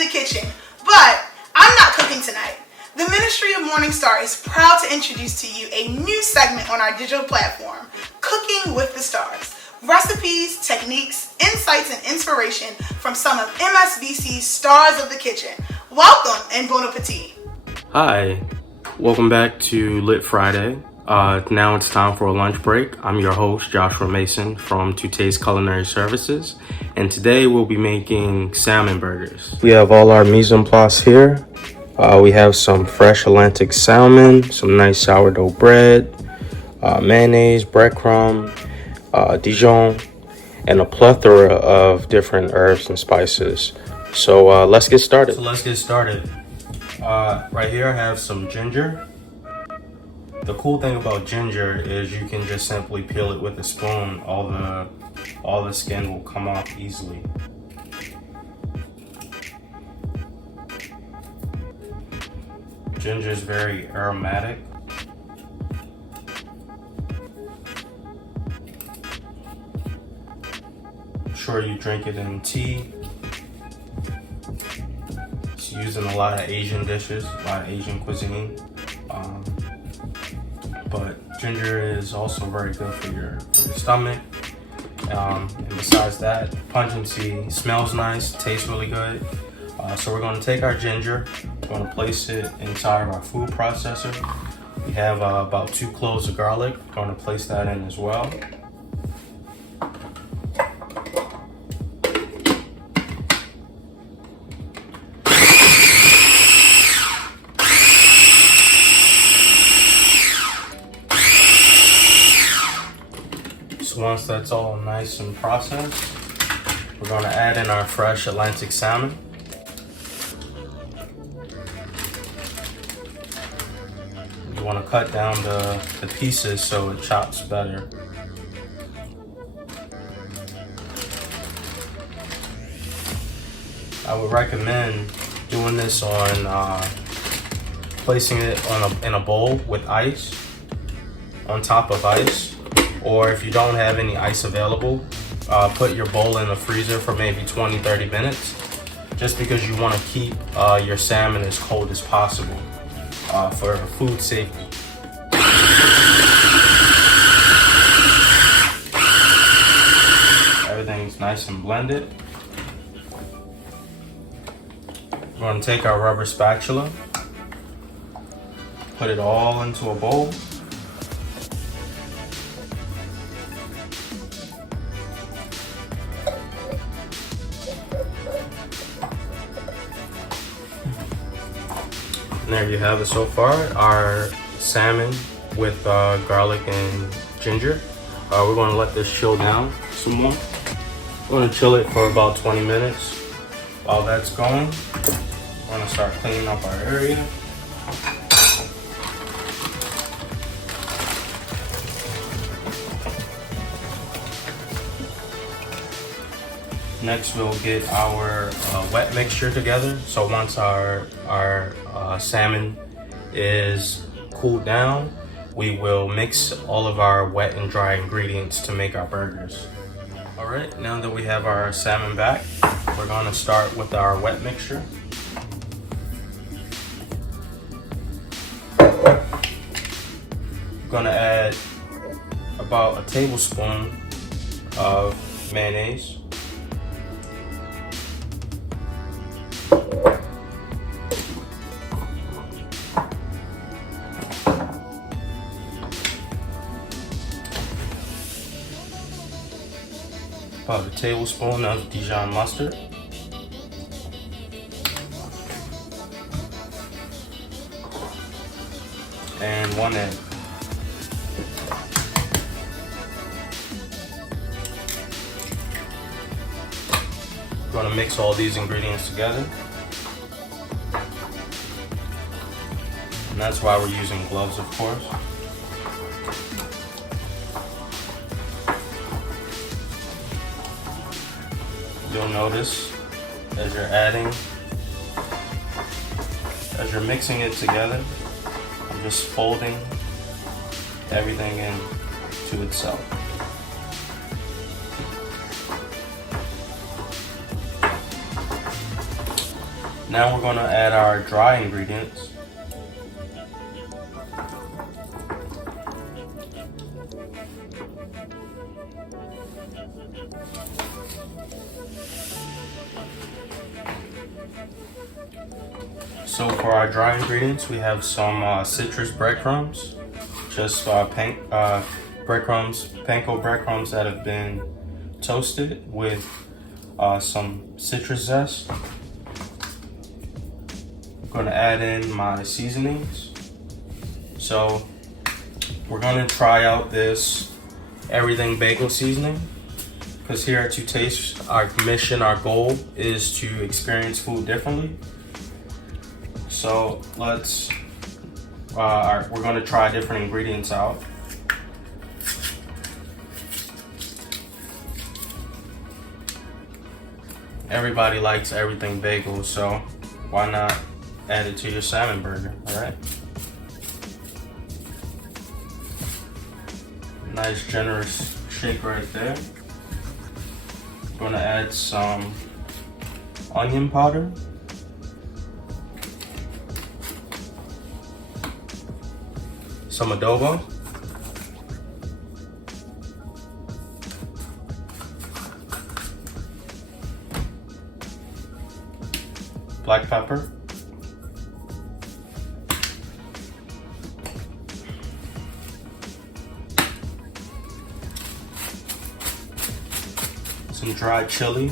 the kitchen, but I'm not cooking tonight. The Ministry of Morning Star is proud to introduce to you a new segment on our digital platform, Cooking with the Stars. Recipes, techniques, insights, and inspiration from some of MSBC's stars of the kitchen. Welcome and bon appetit. Hi, welcome back to Lit Friday. Now it's time for a lunch break. I'm your host, Joshua Mason from To Taste Culinary Services, and today we'll be making salmon burgers. We have all our mise en place here. We have some fresh Atlantic salmon, some nice sourdough bread, mayonnaise, breadcrumb, Dijon, and a plethora of different herbs and spices. So let's get started. Right here I have some ginger. The cool thing about ginger is you can just simply peel it with a spoon. All the skin will come off easily. Ginger is very aromatic. I'm sure you drink it in tea. It's used in a lot of Asian dishes, a lot of Asian cuisine. But ginger is also very good for your stomach. And besides that, pungency, smells nice, tastes really good. So we're going to take our ginger, we're going to place it inside of our food processor. We have about 2 cloves of garlic. We're going to place that in as well. So once that's all nice and processed, we're going to add in our fresh Atlantic salmon. You want to cut down the pieces so it chops better. I would recommend doing this on placing it in a bowl with ice, on top of ice. Or if you don't have any ice available, put your bowl in the freezer for maybe 20-30 minutes, just because you want to keep your salmon as cold as possible for food safety. Everything's nice and blended. We're going to take our rubber spatula, put it all into a bowl. And there you have it so far, our salmon with garlic and ginger. We're going to let this chill down some more. We're going to chill it for about 20 minutes. While that's going, we're going to start cleaning up our area. Next, we'll get our wet mixture together. So once our salmon is cooled down, we will mix all of our wet and dry ingredients to make our burgers. All right, now that we have our salmon back, we're going to start with our wet mixture. We're going to add about a tablespoon of mayonnaise. About a tablespoon of Dijon mustard. And 1 egg. We're going to mix all these ingredients together. And that's why we're using gloves, of course. You'll notice as you're mixing it together, I'm just folding everything in to itself. Now we're going to add our dry ingredients. So for our dry ingredients, we have some citrus breadcrumbs, just breadcrumbs, panko breadcrumbs that have been toasted with some citrus zest. I'm going to add in my seasonings. So we're going to try out this everything bagel seasoning, because here at To Taste, our mission, our goal is to experience food differently. So let's, we're going to try different ingredients out. Everybody likes everything bagel, so why not add it to your salmon burger, all right? Nice generous shake right there. I'm gonna add some onion powder. Some adobo. Black pepper. Some dried chili.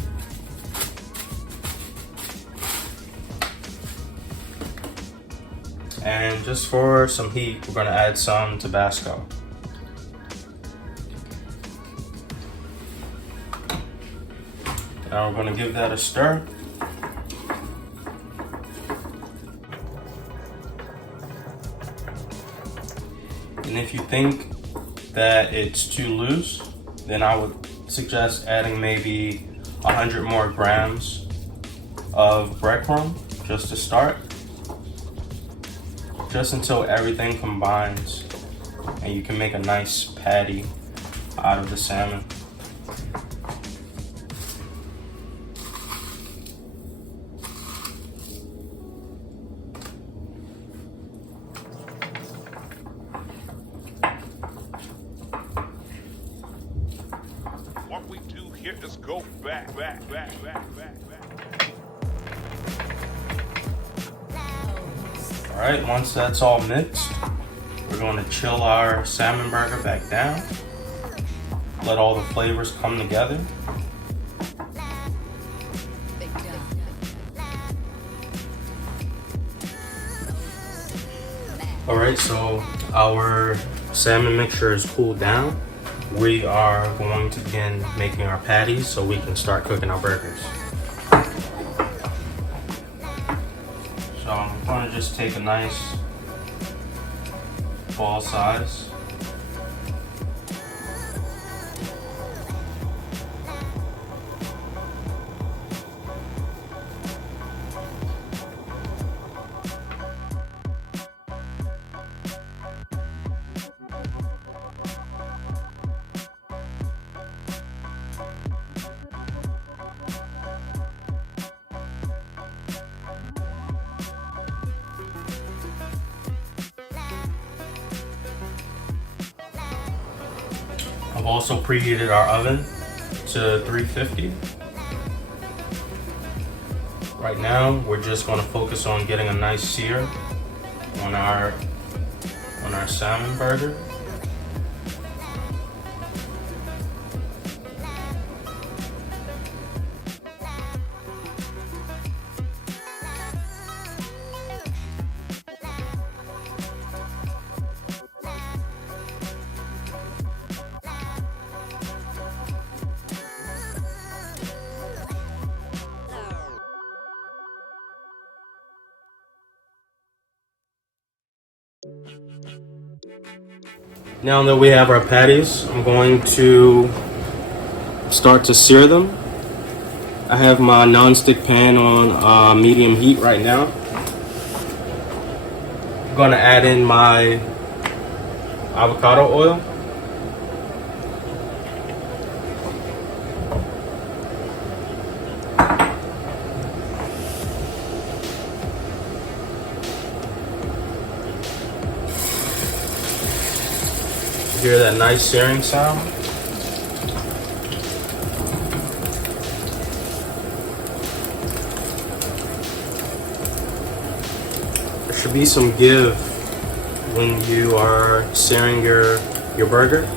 And just for some heat, we're gonna add some Tabasco. Now we're gonna give that a stir. And if you think that it's too loose, then I would suggest adding maybe 100 more grams of breadcrumb just to start. Just until everything combines and you can make a nice patty out of the salmon. What we do here is go back. All right, once that's all mixed, we're going to chill our salmon burger back down. Let all the flavors come together. All right, so our salmon mixture is cooled down. We are going to begin making our patties so we can start cooking our burgers. So I'm going to just take a nice ball size. I've also preheated our oven to 350. Right now, we're just going to focus on getting a nice sear on our salmon burger. Now that we have our patties, I'm going to start to sear them. I have my non-stick pan on medium heat right now. I'm going to add in my avocado oil. Hear that nice searing sound? There should be some give when you are searing your burger.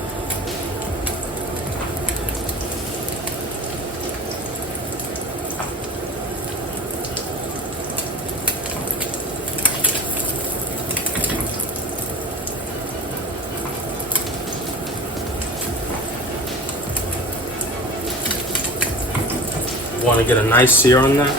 Want to get a nice sear on that.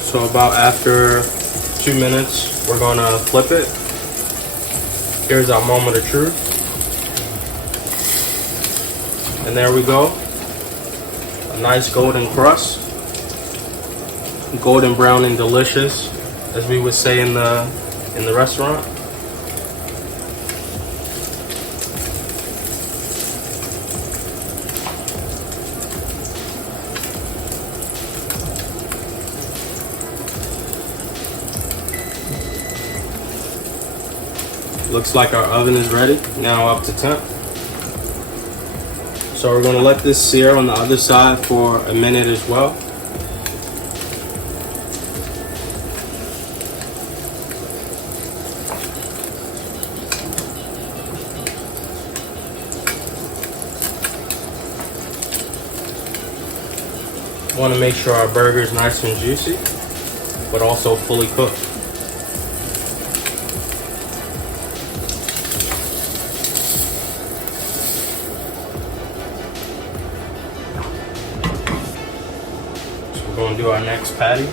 So about after 2 minutes, we're gonna flip it. Here's our moment of truth. And there we go. A nice golden crust. Golden brown and delicious, as we would say in the restaurant. Looks like our oven is ready, now up to temp. So we're gonna let this sear on the other side for a minute as well. Want to make sure our burger is nice and juicy, but also fully cooked. We're going to do our next patty.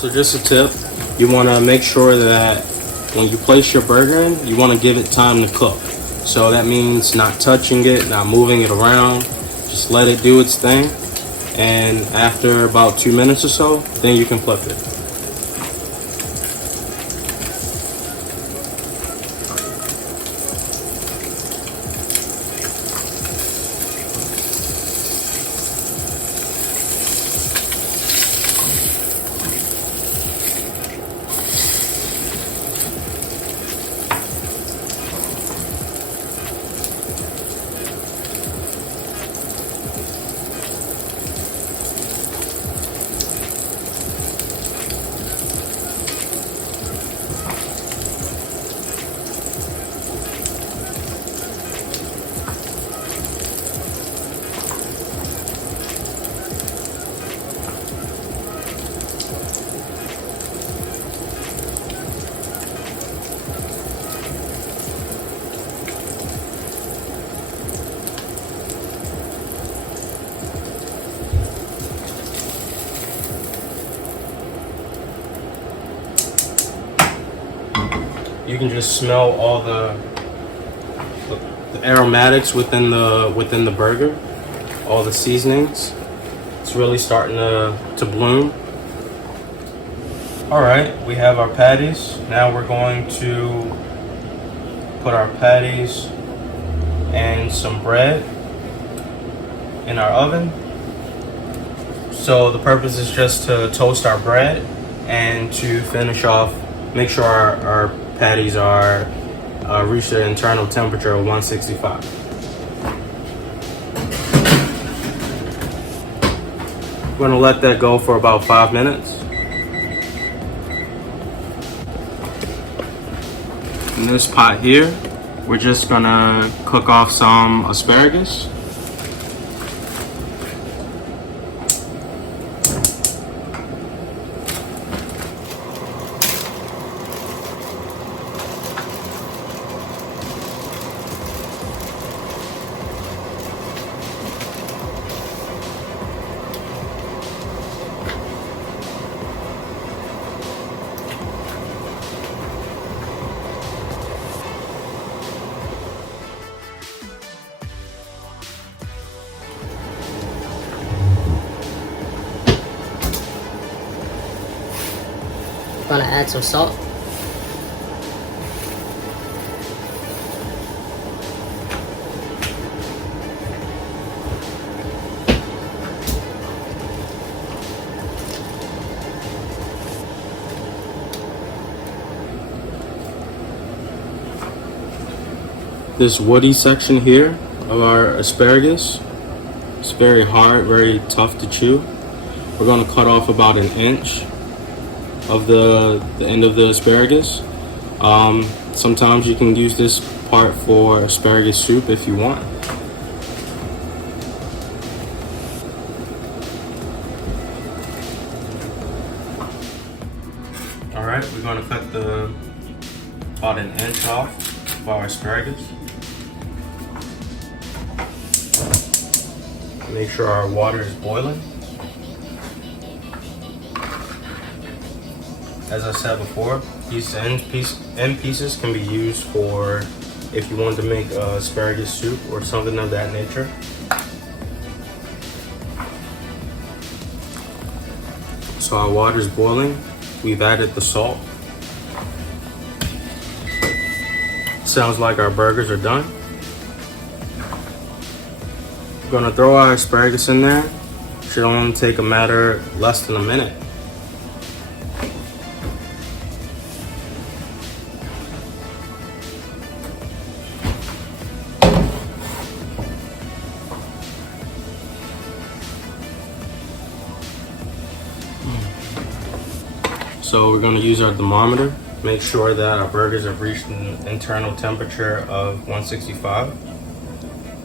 So just a tip, you want to make sure that when you place your burger in, you want to give it time to cook. So that means not touching it, not moving it around, just let it do its thing. And after about 2 minutes or so, then you can flip it. You can just smell all the aromatics within the burger, all the seasonings. It's really starting to bloom. All right, we have our patties. Now we're going to put our patties and some bread in our oven. So the purpose is just to toast our bread and to finish off, make sure our patties are reach their internal temperature of 165. We're going to let that go for about 5 minutes. In this pot here, we're just going to cook off some asparagus. Gonna add some salt. This woody section here of our asparagus, it's very hard, very tough to chew. We're going to cut off about 1 inch of the end of the asparagus. Sometimes you can use this part for asparagus soup if you want. All right, we're going to cut about 1 inch off of our asparagus. Make sure our water is boiling. As I said before, these end pieces can be used for if you want to make asparagus soup or something of that nature. So our water is boiling. We've added the salt. Sounds like our burgers are done. We're gonna throw our asparagus in there. Should only take a matter less than a minute. So we're going to use our thermometer, make sure that our burgers have reached an internal temperature of 165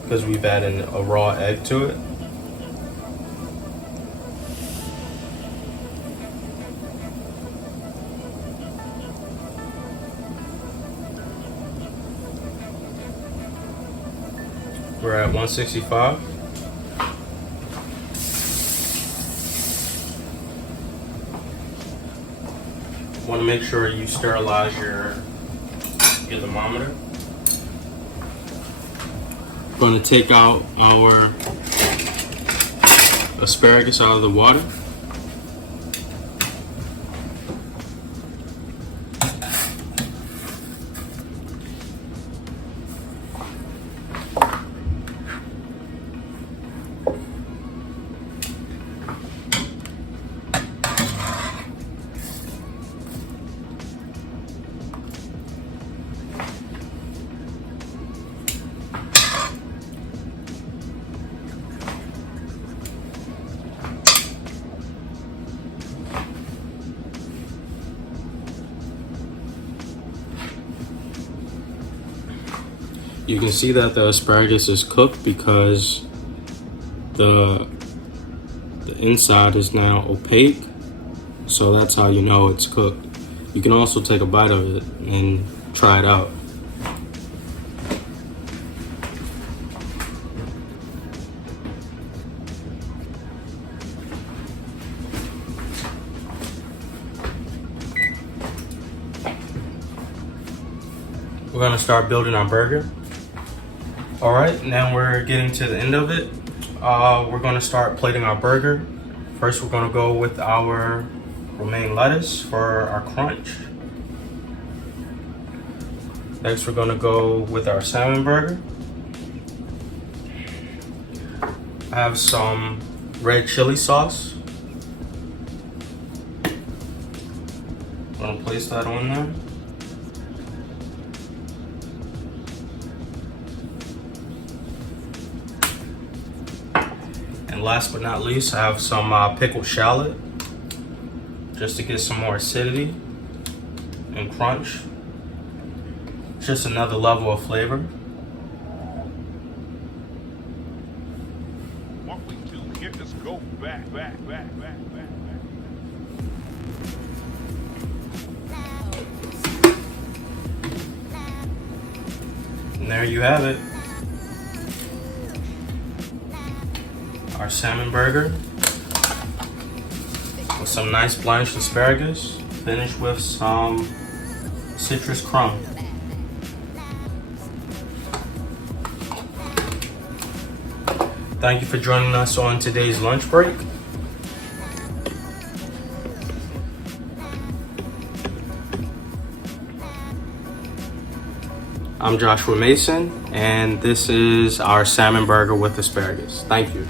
because we've added a raw egg to it. We're at 165. Want to make sure you sterilize your thermometer. Going to take out our asparagus out of the water. You can see that the asparagus is cooked because the inside is now opaque, so that's how you know it's cooked. You can also take a bite of it and try it out. We're gonna start building our burger. All right, now we're getting to the end of it. We're gonna start plating our burger. First, we're gonna go with our romaine lettuce for our crunch. Next, we're gonna go with our salmon burger. I have some red chili sauce. I'm gonna place that on there. And last but not least, I have some pickled shallot, just to get some more acidity and crunch. Just another level of flavor. What we do here is go back. And there you have it. Our salmon burger with some nice blanched asparagus, finished with some citrus crumb. Thank you for joining us on today's lunch break. I'm Joshua Mason, and this is our salmon burger with asparagus. Thank you.